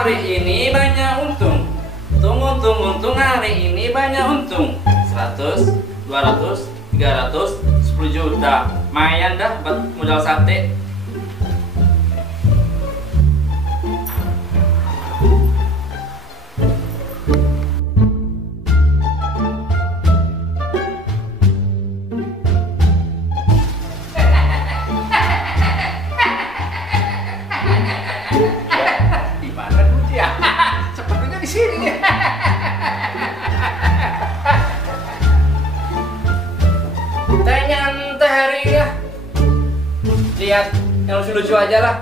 hari ini banyak untung. Untung hari ini banyak untung. 100, 200, 300, 10 juta. Lumayan dah buat modal sate. Nyantai hari ini ya. Lihat yang lucu-lucu aja lah.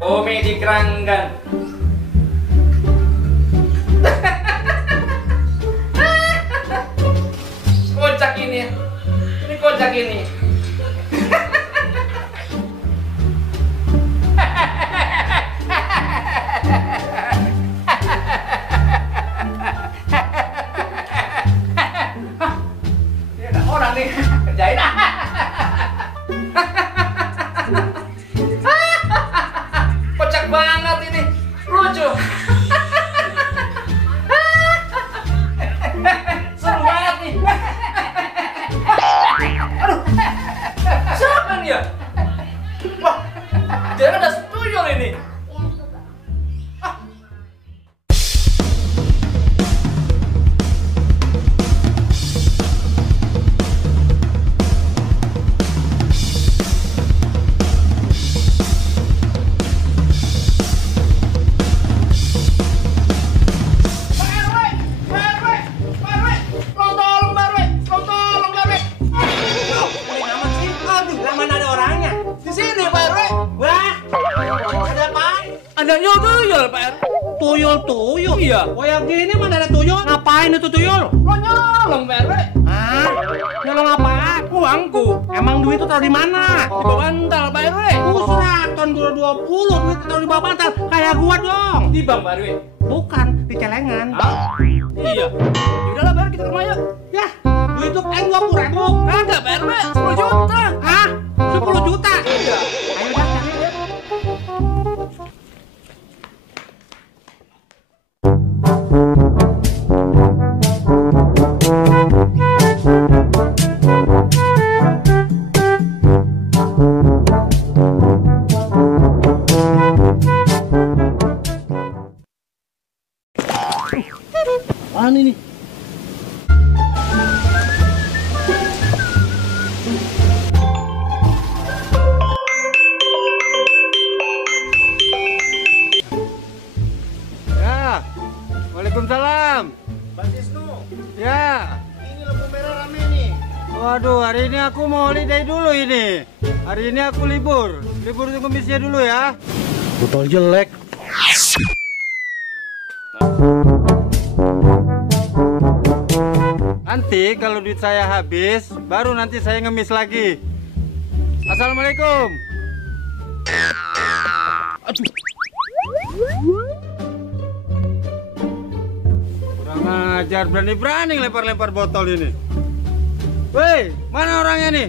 Komedi keranggan. Kocak ini. Ini kocak ini. Orang nih kerjain kocak banget ini, lucu. Seru banget nih. Aduh, siapa nih ya? Wah, jangan ada tuyul ini. Ada tuyul, Pak RW. Tuyul? Iya. Kayak gini mana ada tuyul? Ngapain itu tuyul? Lo nyolong, Pak RW. Hah? Nyolong apaan? Uangku. Emang duit itu taruh di mana? Di bawah bantal, Pak RW. Pusat tahun 2020 duit taruh di bawah bantal. Kayak gua dong. Di bank, Pak RW. Bukan, di celengan. Iya. Yaudahlah, baru kita ke rumah yuk. Ya, duit itu 20.000. Kagak, Pak RW. 10 juta. Hah? 10 juta? Iya. Ayo dah, cari ya. Apaan ini? Ya, waalaikumsalam. Bang Cisnu, Ya, ini lampu merah rame nih. waduh, hari ini aku mau holiday dulu ini. Hari ini aku libur kumisnya dulu ya. Botol jelek. Nanti kalau duit saya habis, baru nanti saya ngemis lagi. Assalamualaikum. Aduh. Kurang ajar, berani-berani lempar-lempar botol ini. Woi, mana orangnya nih?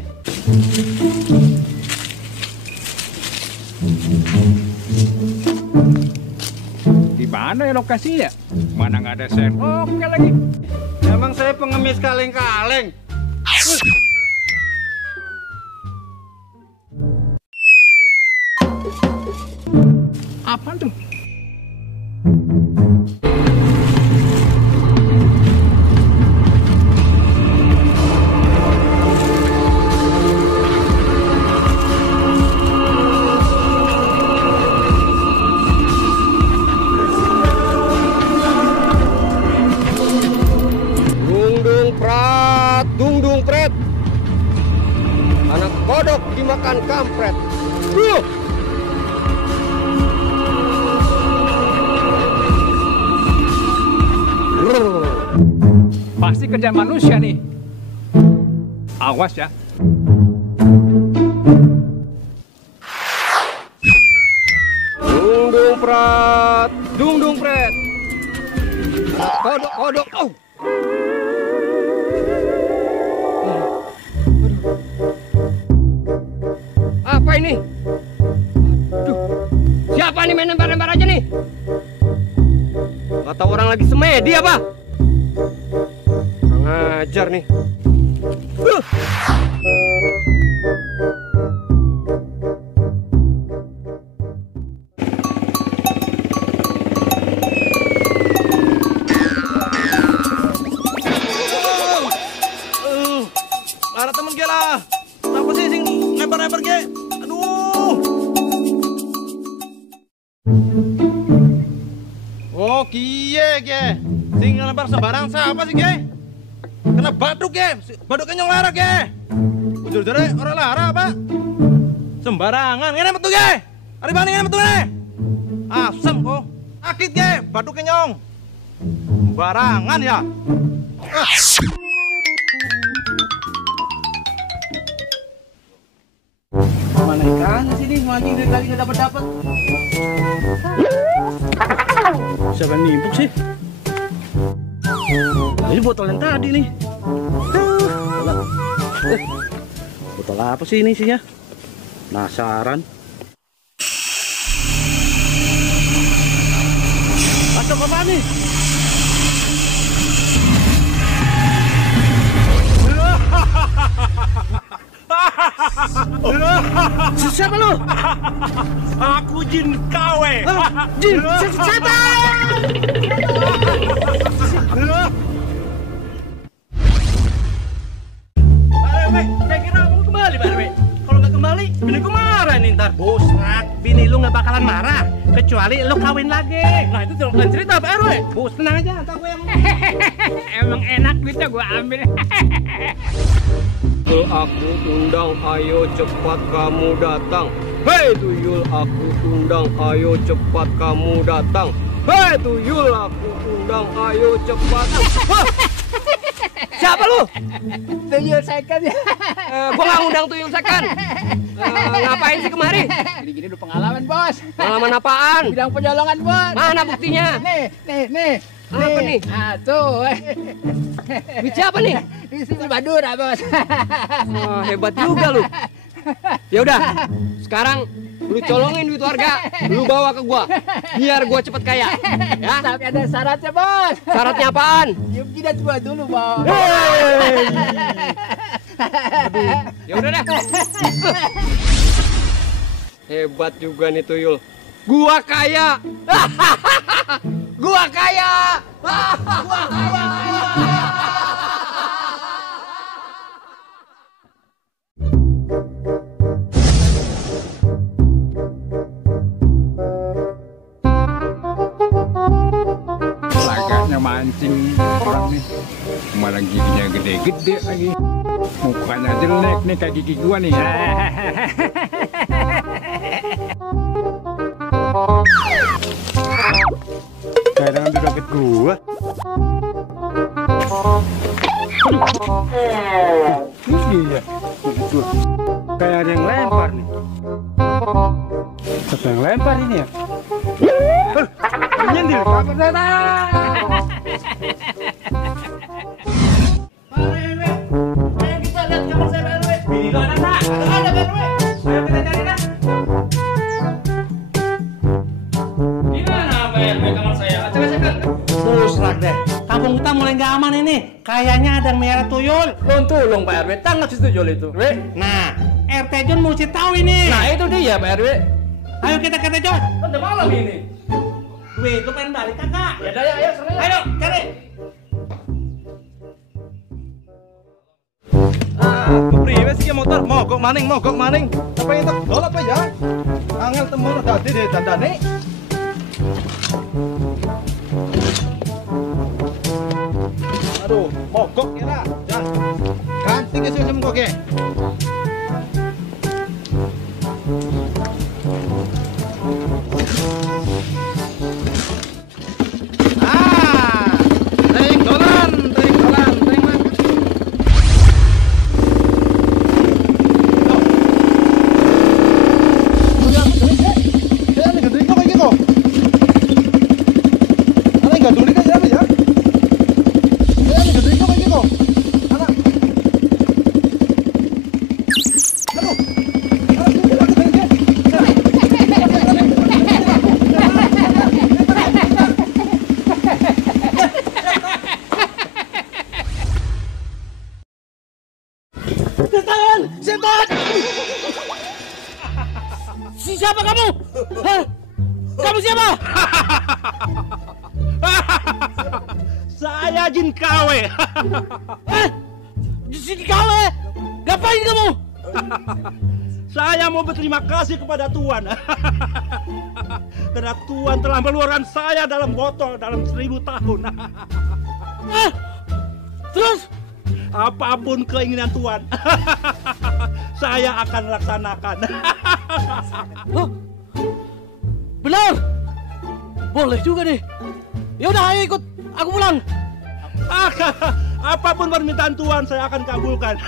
Di mana ya lokasinya? Mana nggak ada sen? Oke lagi. Emang saya pengemis kaleng-kaleng. Apaan tuh? Dung pret. Anak kodok dimakan kampret. Pasti kerja manusia nih. Awas ya. Dung pret. Kodok. Oh. Apa ini? Aduh, siapa apa nih main lempar-lempar aja nih? Gak tahu orang lagi semedi apa? Kurang ajar nih. Lara temen ge lah. Kenapa sih sing lempar-lempar ge? Aduh. Oh, kiye ge. Sing lempar sembarang siapa sih ge? Kena baduk ge. Baduknya nyong Lara ge. Ujur-ujure orang Lara apa? Sembarangan. Ngene metu ge. Ari bani ngene metu ngene. Asem kok. Sakit ge, baduknya nyong. Sembarangan ya. Mana ikannya sih nih, anjing dari tadi nggak dapat. Siapa yang nimpuk sih? Ini botol yang tadi nih. Botol apa sih ini isinya? Penasaran. Masuk apa nih? Siapa lu? Aku jin KW. Jin setan. Saya kira kamu kembali, Pak RW. Kalau nggak kembali, bini gue marah nih ntar. Busrak, bini lu nggak bakalan marah. Kecuali lu kawin lagi. Nah itu bukan cerita, Pak RW. Bus, tenang aja, ntar gue yang... Emang enak duitnya gue ambil. Aku undang, ayo cepat kamu datang. Hei tuyul, aku undang, ayo cepat kamu datang. Hei tuyul, aku undang, ayo cepat. Siapa lu? Tuyul second ya. Gua nggak undang tuyul second. Ngapain sih kemari? Gini-gini udah pengalaman, Bos. Pengalaman apaan? Bidang penyolongan, Bos. Mana buktinya? Nih. Apa nih? Ah, tuh. Duit siapa nih? Isi Madura, Bos. Oh, hebat juga lu. Ya udah, sekarang lu colongin duit warga, lu bawa ke gua, biar gua cepet kaya. Ya. Tapi ada syaratnya, Bos. Syaratnya apaan? Cium jidat gua dulu, Bos. Ya udah deh. Hebat juga nih tuyul. Gua kaya. Gua kaya. Gua kaya. Lagaknya mancing orang nih, malah giginya gede-gede lagi, mukanya jelek nih kayak gigi gua nih. Kayak dengan dompet gua. Iya. Kayak ada yang lempar nih. Siapa yang lempar ini ya? Nyendil, kapan datang? Ayo kita lihat kamar saya, Pak RW. Bini lo ada nggak? Ada, Pak RW. Ayo kita cari dah. Gimana Pak RW kamar saya? Acak-acakan. Busrak deh. Kampung kita mulai nggak aman ini. Kayaknya ada yang merah tuyul. Tolong Pak RW, tangkap si tuyul itu. Nah, RT John mesti tahu ini. Nah itu dia Pak RW. Ayo kita ke RT John. Udah malam ini. Duit lu pengen balik kakak. Ya udah, ayo seru. Ayo cari. Priwe sih motor mogok maning. Apa yang tak dolap aja? Angel temen tadi deh dandane. Aduh, mogok ya lah. Jangan. Ganti ke sini mogok ya. Siapa kamu? Hah? Kamu siapa? Saya Jin KW. Jin KW? Ngapain kamu? Saya mau berterima kasih kepada Tuan. Karena Tuan telah meluarkan saya dalam botol dalam 1000 tahun. Terus? Apapun keinginan Tuan, saya akan laksanakan. Oh, benar? Boleh juga nih. Ya udah, ayo ikut. Aku pulang. Apapun permintaan Tuan, saya akan kabulkan.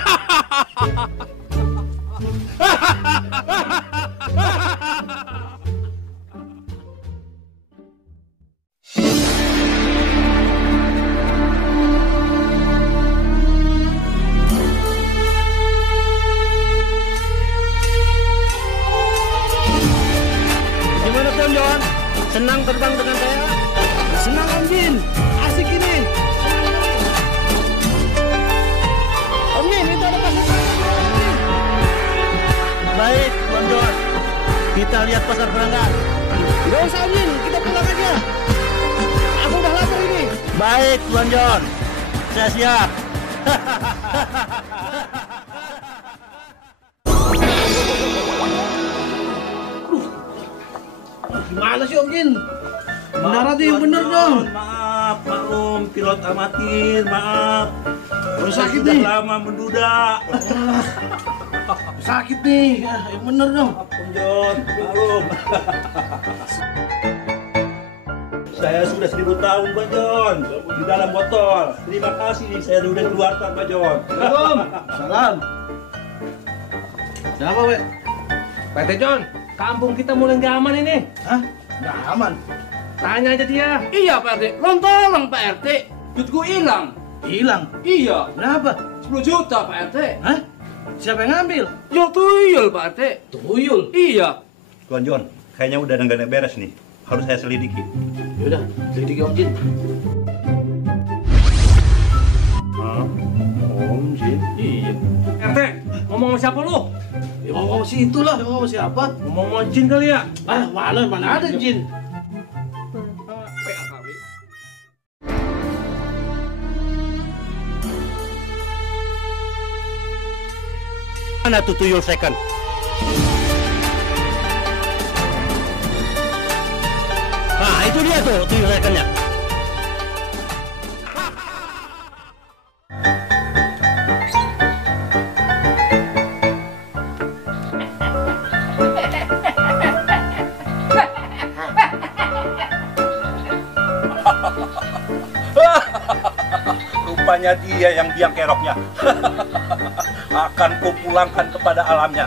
Gimana Tuan John? Senang terbang dengan saya? Senang Om Jin. Asik ini. Om Jin, itu ada pasar. Baik, Tuan John. Kita lihat pasar Peranggan. Gak usah Om Jin, kita pulang aja. Aku udah lapar ini. Baik, Tuan John. Saya siap. Gimana sih Om Jin? Mendarat yang bener dong. Maaf, maklum, pilot amatir, maaf. Sakit Sudah nih. lama menduda. Sakit nih. Yang bener dong. Om John, maklum. Saya sudah 1000 tahun, Pak John, di dalam botol. Terima kasih, saya sudah keluarkan, Pak John. Assalamualaikum. Salam. Siapa, Pak? Pak John, kampung kita mulai nggak aman ini. Hah? Nggak aman. Tanya aja dia. Iya Pak RT, lontolong Pak RT. Duitku hilang. Hilang. Iya, Berapa? 10 juta Pak RT. Hah? Siapa yang ngambil? Ya tuyul Pak RT. Tuyul. Iya. Tuan John, kayaknya udah nggak beres nih. Harus saya selidiki. Yaudah, selidiki Om Jin. Om Jin? Iya. RT, ngomong sama siapa lu? Ya ngomong situ lah, ngomong siapa? Ngomong sama Jin kali ya? Ah, mana ada Jin? Mana tuh tuyul second? Nah, itu dia tuh tuyul secondnya. Rupanya dia yang biang keroknya. Akan kupulangkan kepada alamnya.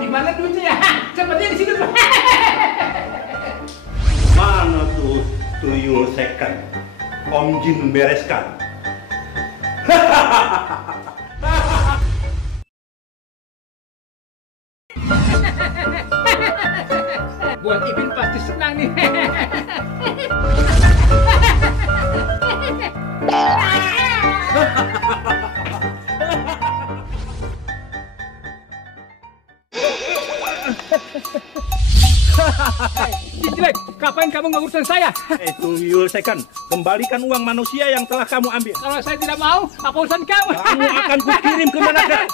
Gimana duitnya? Cepatnya di situ. Mana tuh tuyul second? Om Jin bereskan. Buat Ipin pasti senang nih. Jelek, kapan kamu nggak urusan saya? Tuyul second, kembalikan uang manusia yang telah kamu ambil. Kalau saya tidak mau, apa urusan kamu? Kamu akan kukirim ke neraka.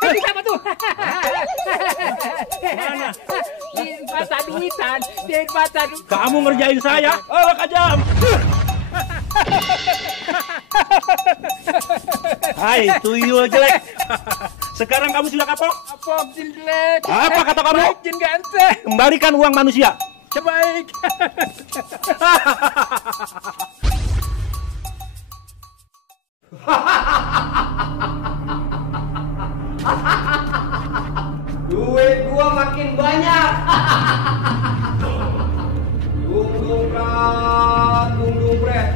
Itu siapa tuh? Mana? Din mata duitan, din mata duitan. Kamu ngerjain saya? Oh, kejam. Hai, tuyul jelek. Sekarang kamu sudah kapok? Apa Jin jelek? Apa kata kamu? Baik, Jin ganteng. Kembalikan uang manusia. Baik. Duit gua makin banyak. Dung pret.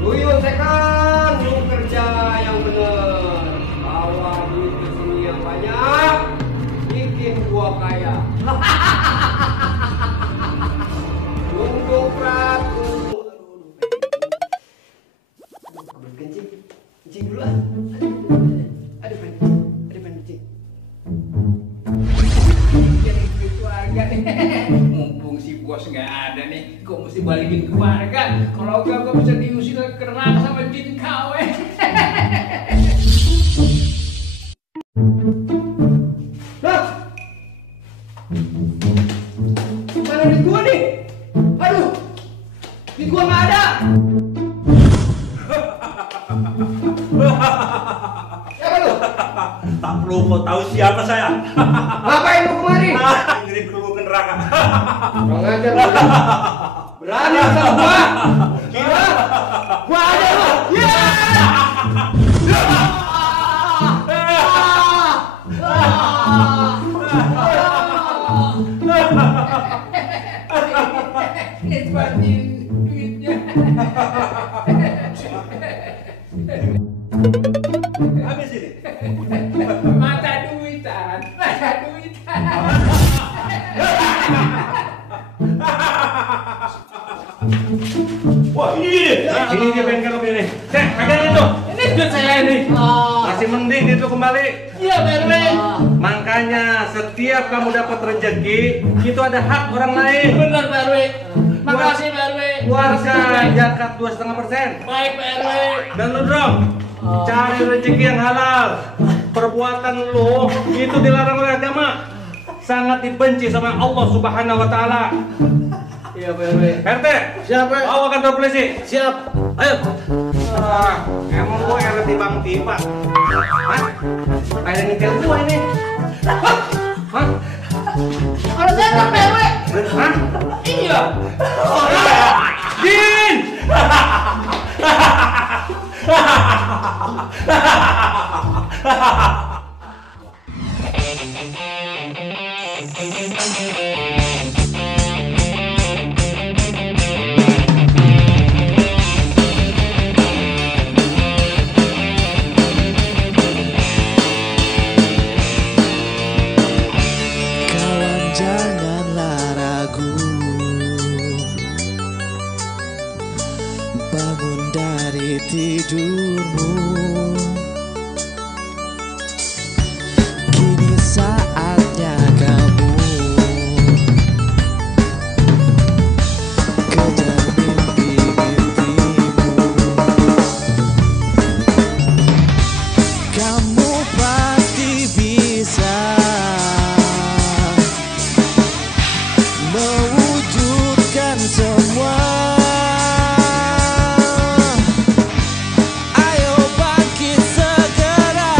Tuyul second, lu kerja yang bener. Bawa duit ke sini yang banyak, bikin gua kaya. Dung pret. Kencing dulu ah. Aduh pengen kencing. Jadi gitu aja nih. Mumpung si bos nggak ada nih, kok mesti balikin ke warga. Kalau enggak gue bisa diusir ke neraka sama jin kau. Lah, mana duit gua nih? Aduh, duit gua nggak ada. Siapa lu? Tak perlu kau tahu siapa saya. Ngapain lu kemari? Ngirim ke lubuk neraka. Kurang ajar lu. Berani sama gua? Gila? Gua ada lu. Ya! Nikmatin duitnya. Habis ini. Mata duitan. Wah, ini dia pengen kalau ini. Cek, pegang itu. Ini duit saya ini. Masih mending itu kembali. Iya, Pak RW. Makanya setiap kamu dapat rezeki, itu ada hak orang lain. Benar, Pak RW. Makasih, Pak RW. Warga zakat 2,5%. Baik, Pak RW. Dan lu dong, cari rezeki yang halal. Perbuatan lu itu dilarang oleh agama. Sangat dibenci sama Allah Subhanahu wa taala. Iya, Pak RW. RT, Siapa? bawa kantor polisi. Siap. Ayo. Emang gua RT Bang Tipa. Hah? Kayak nyetel gua ini. Hah? Kalau saya kan Pak RW. Hah? Iya. Jin! Kawan janganlah ragu, bangun dari tidurmu. Kini saatnya kamu kejar mimpi-mimpimu. Kamu pasti bisa mewujudkan semua. Ayo bangkit segera,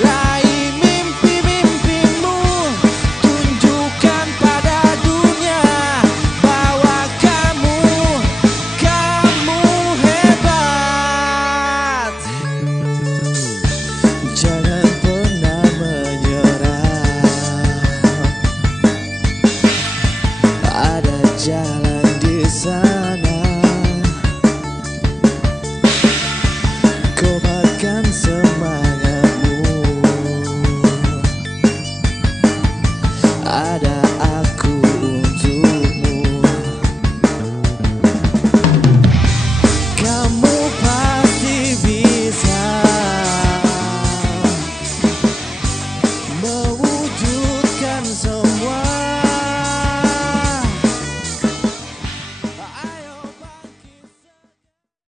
raih mimpi-mimpimu. Tunjukkan pada dunia bahwa kamu hebat. Jangan pernah menyerah, ada jalan di sana. Kobarkan semangatmu, ada